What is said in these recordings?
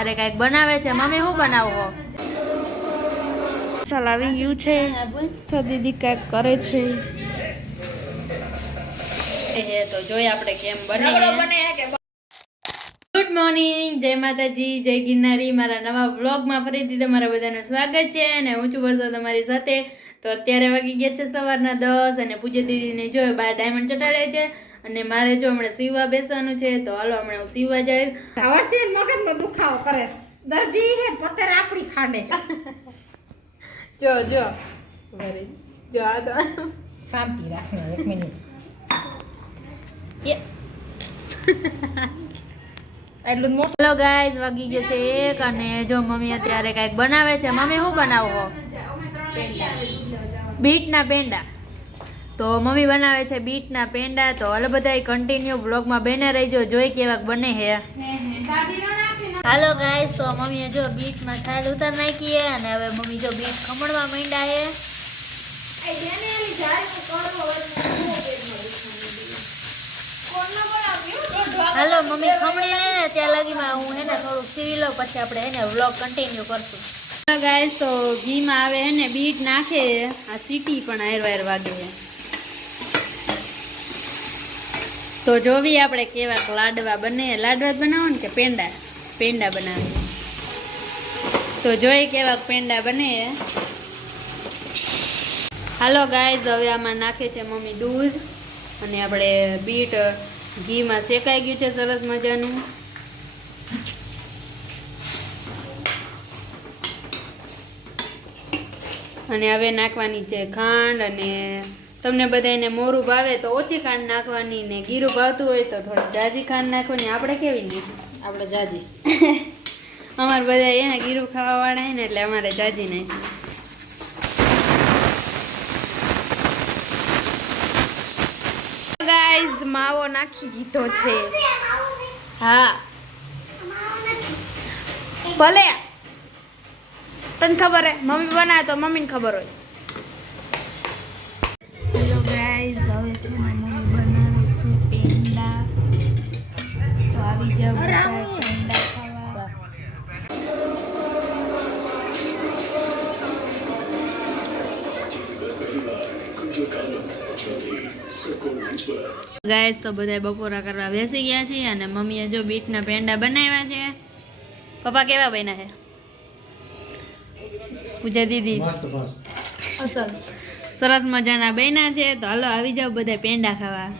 અત્યારે કંઈક બનાવે છે. મમ્મી શું બનાવો? આવી ગયું છે તો દીદી કંઈક કરે છે. તો જોઈ આપણે કેમ બને. ગુડ મોર્નિંગ, જય માતાજી, જય ગિરનારી. મારા નવા વ્લોગમાં ફરીથી તમારા બધાનું સ્વાગત છે અને હું છું વર્ષો તમારી સાથે. તો અત્યારે વાગી ગયા છે સવારના 10 અને પૂજા દીદીને જો બાર ડાયમંડ ચટાડે છે અને મારે જો હમણાં સીવવા બેસવાનું છે. તો હાલો હમણાં હું સીવવા જઈશ. આવડશે મગજનો દુખાવો કરે દરજી હે પતે રાખડી ખાંડે જો જો જો આ તો શાંતિ રાખો 1 મિનિટ. એટલું મોટું. હેલો ગાઈઝ, વાગી ગયો છે 1 અને જો મમ્મી અત્યારે કંઈક બનાવે છે. મમ્મી શું બનાવો? બીટના પેંડા. તો મમ્મી બનાવે છે બીટના પેંડા. તો હાલો બધા કન્ટિન્યુ બ્લોગમાં બને રહીજો, જોઈ કેવાક બને હે. હાલો ગાઈઝ, તો મમ્મીએ જો બીટમાં છાલ ઉતાર નાખી હે અને હવે મમ્મી જો બીટ ખમણવા માંડ્યા હે. હાલો મમ્મી ખમણી લે ત્યાં લગીમાં હું હે ને થોડુંક સીવી લઉં, પછી આપણે હે ને વ્લોગ કન્ટિન્યુ કરશું. ગાઈઝ, તો ઘીમાં આવે હે ને બીટ નાખે. આ સીટી પણ આયર વાગે છે. તો જોવી આપણે કેવાક લાડવા બને. લાડવા બનાવો ને કે પેંડા? પેંડા બનાવે. તો જોઈ કેવાક પેંડા બને. હાલો ગાઈઝ, હવે આમાં નાખે છે મમ્મી દૂધ અને આપણે બીટ ઘીમાં શેકાઈ ગયું છે સરસ મજાનું. અને હવે નાખવાની છે ખાંડ. અને તમને બધાને મોરું ભાવે તો ઓછી ખાંડ નાખવાની, ને ગીરું ભાવતું હોય તો થોડી જાજી ખાંડ નાખવાની. આપણે કેવી નાખી? આપણે જાજી. અમારે બધા એને ગીરું ખાવાવાળા હે ને એટલે અમારે જાજી નાખી. ગાઈઝ, માવો નાખી દીધો છે. હા ભલે તને ખબર હે મમ્મી બનાવે તો મમ્મીને ખબર હોય. હેલો ગાઈઝ, હવે છે ને મમ્મી બનાવે છે પેંડા. તો આવી જાવ બધા પેંડા ખાવા. ગાઈસ, તો બધા બપોરા કરવા બેસી ગયા છે અને મમ્મીએ જો બીટના પેંડા બનાવ્યા છે. પપ્પા કેવા બન્યા છે? પૂજા દીદી અસલ સરસ મજાના બન્યા છે. તો હાલો આવી જાવ બધા પેંડા ખાવા.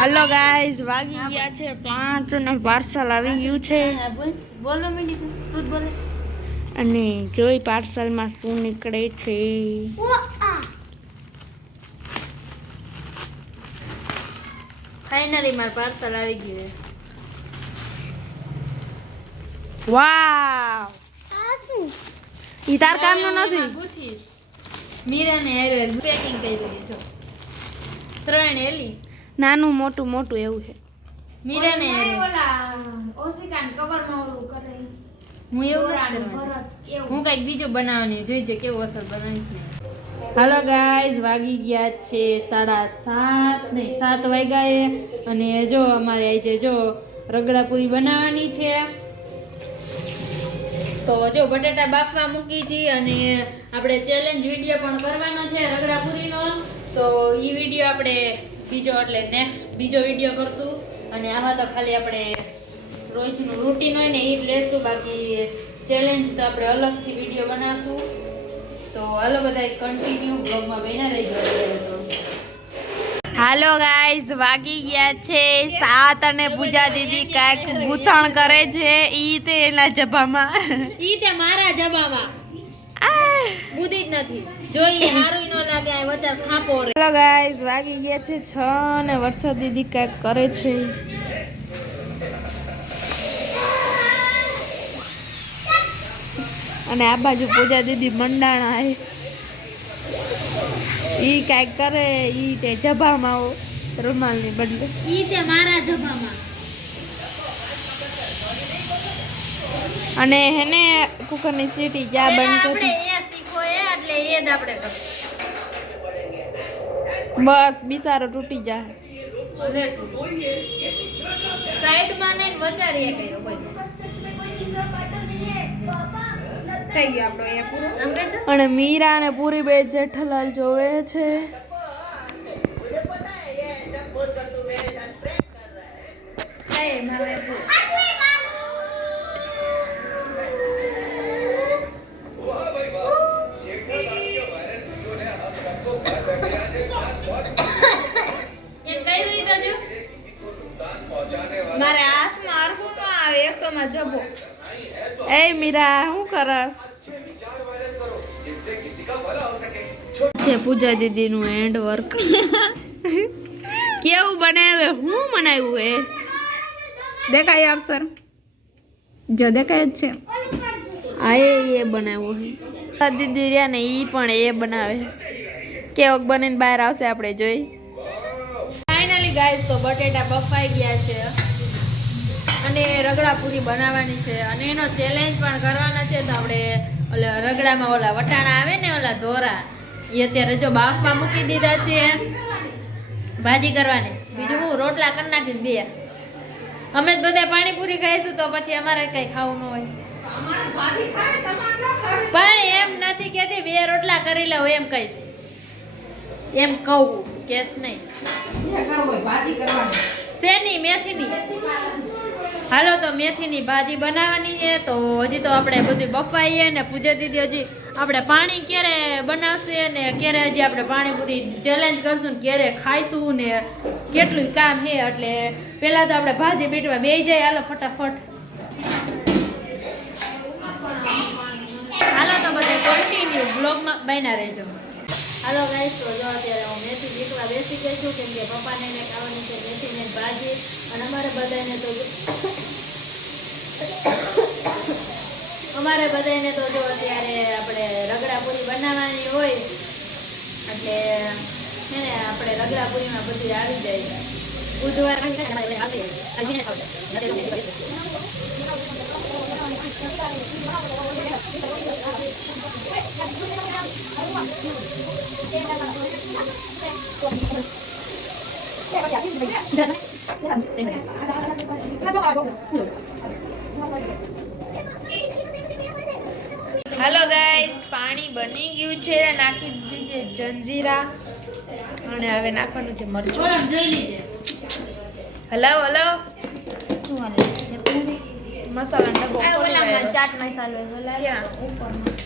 હેલો ગાઈઝ, વાગી ગયા છે 5 અને પાર્સલ આવી ગયું છે. બોલો મીડી, તું જ બોલે. અને જોઈ પાર્સલમાં શું નીકળે છે. ફાઇનલી માર પાર્સલ આવી ગયું. વાવ, ઈ તાર કામનું નથી. મીરાને હેર પેકિંગ કરી દીધી છો. ત્રણ એલી નાનું મોટું મોટું એવું છે. મીરાને ઓસિકાન કવરમાં ઓલું કરે. હું એવું હું કંઈક બીજું બનાવવાની જોઈજો કેવું અસર બનાવીશ. હાલો ગાઈઝ, વાગી ગયા છે 7:30 નહીં 7 વાગ્યા અને જો અમારે આજે જો રગડાપુરી બનાવવાની છે. તો જો બટાટા બાફવા મૂકી છે અને આપણે ચેલેન્જ વિડીયો પણ કરવાનો છે રગડાપુરીનો. તો એ વિડીયો આપણે બીજો એટલે નેક્સ્ટ બીજો વિડીયો કરશું. અને આમાં તો ખાલી આપણે રોજનું રૂટીન હોય ને એ જ લેશું, બાકી ચેલેન્જ તો આપણે અલગથી વિડીયો બનાવશું. તો હાલો બધા કન્ટિન્યુ બ્લોગમાં બન્યા રહીજો. હાલો ગાઈઝ, વાગી ગયા છે 7 અને પૂજા દીદી કાંઈક ગૂંથણ કરે છે. ઈ તે એના જબામાં, ઈ તે મારા જબામાં બુદ્ધિ જ નથી. જોઈએ હારું ન લાગે આ વચ્ચે ખાપો રે. હાલો ગાઈઝ, વાગી ગયા છે 6 અને વર્ષા દીદી કાંઈક કરે છે. અને આ બાજુ પૂજા દીદી મંડાણા હે. ઈ કાંઈક કરે. ઈ તે જબામાં રૂમાલની બદલે ઈ તે મારા જબામાં. અને હેને કુકરની સીટી જા બંધ કરી. આપણે એ શીખો એટલે એ જ આપણે કરશું. બસ બિચારો તૂટી જાય. સાઈડમાં ને વચારીએ કર્યો કોઈ. થઈ ગયો આપણો એ પૂરો. આમ કરજો. અને મીરા અને પૂરી બે જેઠાલાલ જોવે છે. એ મારે એક કઈ રીતે જો મારે હાથમાં અરબું ન આવે એક તો માં જબો. એ મીરા શું કરસ છે પૂજા દીદી નું હેન્ડ વર્ક કેવું બનાવે હું બનાવ્યું એ દેખાય અક્ષર જો દેખાય જ છે આ એ બનાવ્યું છે દીદી રહ્યા ને ઈ પણ એ બનાવે કેવોક બનીને બહાર આવશે આપણે જોઈ. ફાઇનલી ગાઈસ તો બટેટા બફાઈ ગયા છે અને રગડા પૂરી બનાવવાની છે અને એનો ચેલેન્જ પણ કરવાનો છે. તો આપણે ઓલા રગડામાં ઓલા વટાણા આવે ને ઓલા દોરા એ અત્યારે જો બાફમાં મૂકી દીધા છે ભાજી કરવાની. બીજું હું રોટલા કરી નાખીશ બે. અમે જ બધા પાણીપુરી ખાઈશું તો પછી અમારે કઈ ખાવું ન હોય. પણ એમ નથી કહેતી બે રોટલા કરી લઉં એમ કહીશ એમ કહું કેસ નહીં શેની મેથીની. હાલો તો મેથીની ભાજી બનાવવાની છે. તો હજી તો આપણે બધું બફાઈએ ને પૂજા દીદી હજી આપણે પાણી ક્યારે બનાવશે ને ક્યારે હજી આપણે પાણીપુરી ચેલેન્જ કરશું ને ક્યારે ખાઈશું ને કેટલું કામ છે. એટલે પહેલાં તો આપણે ભાજી પીટવા બેસી જાય. હાલો ફટાફટ હાલો તો બધું કન્ટિન્યુ બ્લોગમાં બન્યા રહેજો. હાલો ગાઈસ તો જો અત્યારે હું મેથી શીખવા બેસી ગઈ છું કેમ કે પપ્પાને એને ખાવાની છે મેથીને ભાજી અને અમારે બધાને તો જો અત્યારે આપણે રગડાપુરી બનાવવાની હોય એટલે છે ને આપણે રગડાપુરીમાં બધું આવી જાય. બુધવાર હાલો ગાઈસ પાણી બની ગયું છે. નાખી દીધી છે જંજીરા અને હવે નાખવાનું છે મરચું. જોઈ લીજે. હલાવ હલાવ મસાલા ડબ્બો ચાટ મસાલો ક્યાં ઉપરમાં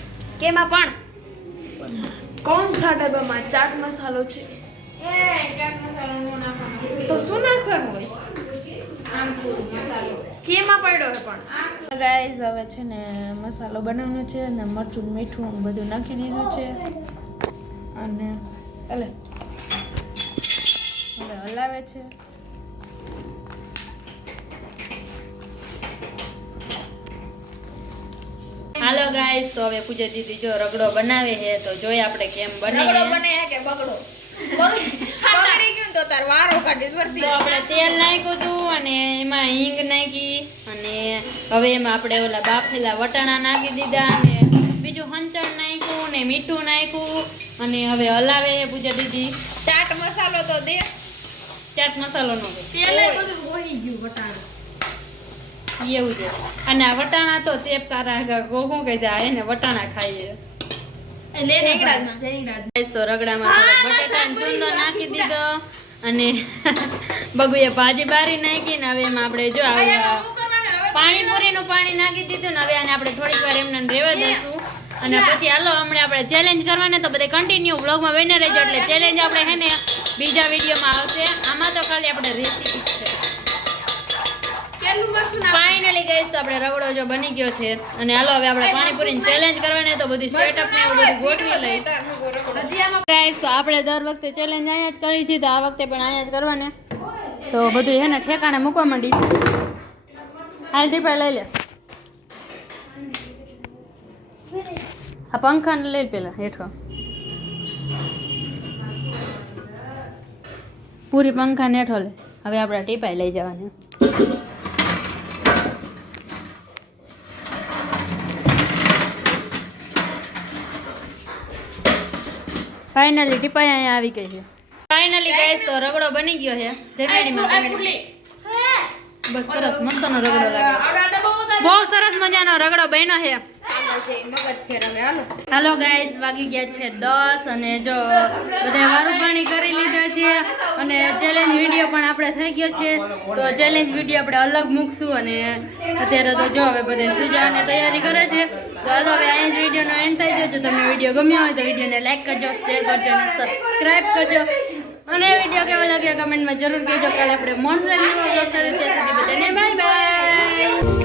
કેમાં પણ કોણ સા ડબ્બામાં ચાટ મસાલો છે તો શું નાખવાનું હોય કેમાં પડ્યો પણ ગાઈસ હવે છે ને મસાલો બનાવવાનો છે અને મરચું મીઠું બધું નાખી દીધું છે અને હવે હલાવે છે. હાલો ગાઈસ તો હવે પૂજા દીદી જો રગડો બનાવે છે તો જોઈ આપણે કેમ બને રગડો છે. બને કે બગડો બગડી ગયું તો તાર વારો કાઢીશ તો આપણે તેલ નાખ્યું હતું અને એમાં હિંગ નાખી અને હવે એમાં આપણે ઓલા બાફેલા વટાણા નાખી દીધા અને બીજું હંચણ નાખ્યું ને મીઠું નાખ્યું અને હવે હલાવે છે પૂજા દીદી. ચાટ મસાલો તો દે ચાટ મસાલો નો દે તેલ બધું બોહી ગયું વટાણા એવું છે. અને આ વટાણા તો ચેપ કારા શું કહે છે આ એને વટાણા ખાઈએ. તો રગડામાં બટાટાનો ચૂંદો નાખી દીધો અને બગુએ ભાજી બારી નાખી ને હવે એમાં આપણે જો પાણીપુરીનું પાણી નાખી દીધું ને હવે આને આપણે થોડીક વાર એમને રહેવા દઈશું અને પછી હાલો હમણાં આપણે ચેલેન્જ કરવાને તો બધે કન્ટિન્યુ બ્લોગમાં બને રહેજો. એટલે ચેલેન્જ આપણે હે ને બીજા વિડીયોમાં આવશે. આમાં તો ખાલી આપણે રેસીપી છે. ફાઇનલી ગાઈસ તો આપણે રગડો જો બની ગયો છે અને હાલો હવે આપણે પાણીપુરીની ચેલેન્જ કરવાની તો બધું સેટઅપ ને એવું બધું ગોઠવી લઈ. ગાઈસ તો આપણે દર વખતે ચેલેન્જ અહીંયા જ કરી છે તો આ વખતે પણ અહીંયા જ કરવાને તો બધું હે ને ઠેકાણે મૂકવા માંડી. હાલ દીપા લઈ લે આ પંખાને લઈ પેલા હેઠો પૂરી પંખાને હેઠો લે. હવે આપણે ટીપાઈ લઈ જવાની. ફાઇનલી ટીપાઈ અહીંયા આવી ગઈ છે. ફાઇનલી ગાઈસ તો રગડો બની ગયો છે જમેણીમાં. બસ સરસ મસ્તનો રગડો લાગે. બહુ સરસ મજાનો રગડો બન્યો છે. છે મગજ ફેરવે હાલો હાલો ગાઈઝ વાગી ગયા છે 10 અને જો બધા વારું પાણી કરી લીધા છે અને ચેલેન્જ વિડીયો પણ આપણે થઈ ગયો છે તો ચેલેન્જ વિડીયો આપણે અલગ મૂકશું અને અત્યારે તો જો હવે બધે સુઈ જવાની તૈયારી કરે છે તો હાલો હવે અહીંયા જ વિડીયોનો એન્ડ થાય છે જો તમને વિડીયો ગમ્યો હોય તો વિડીયોને લાઈક કરજો શેર કરજો અને સબસ્ક્રાઈબ કરજો અને વિડીયો કેવો લાગ્યો કમેન્ટમાં જરૂર કહેજો કાલે આપણે મોનસેલ ન્યૂ વ્લોગ સાથે ત્યાં સુધી બધાને બાય બાય